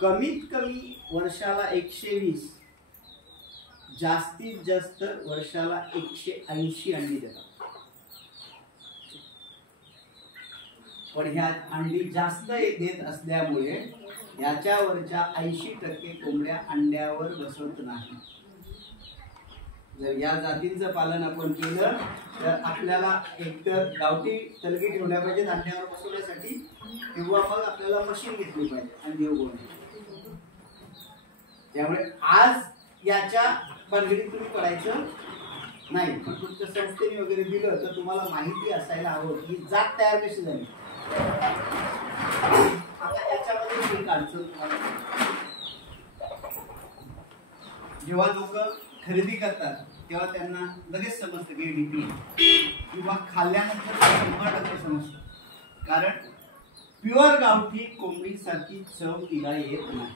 कमीत कमी वर्षाला 120, जास्तीत जास्त वर्षाला 180 अंडी देतात. पण ह्या अंडी जास्त देत असल्यामुळे याच्यावरच्या 80% कोंबड्या अंड्यावर बसवत नाही. जर या जातींचं पालन आपण केलं तर आपल्याला एकतर गावठी तलगी ठेवल्या पाहिजेत अंड्यावर बसवण्यासाठी, किंवा मग आपल्याला मशीन घेतली पाहिजे अंडी उगवण्यासाठी. त्यामुळे आज याच्या भानगडीत तुम्ही पडायचं नाही. पण तुमच्या संस्थेने वगैरे दिलं तर तुम्हाला माहिती असायला हवं की जात तयार कशी झाली. आता याच्यामध्ये एक अडचण जेव्हा लोक खरेदी करतात तेव्हा त्यांना लगेच समजतं की डीपी, किंवा खाल्ल्यानंतर 100% समजतं. कारण प्युअर गावठी कोंबडी सारखी चव तिला येत नाही.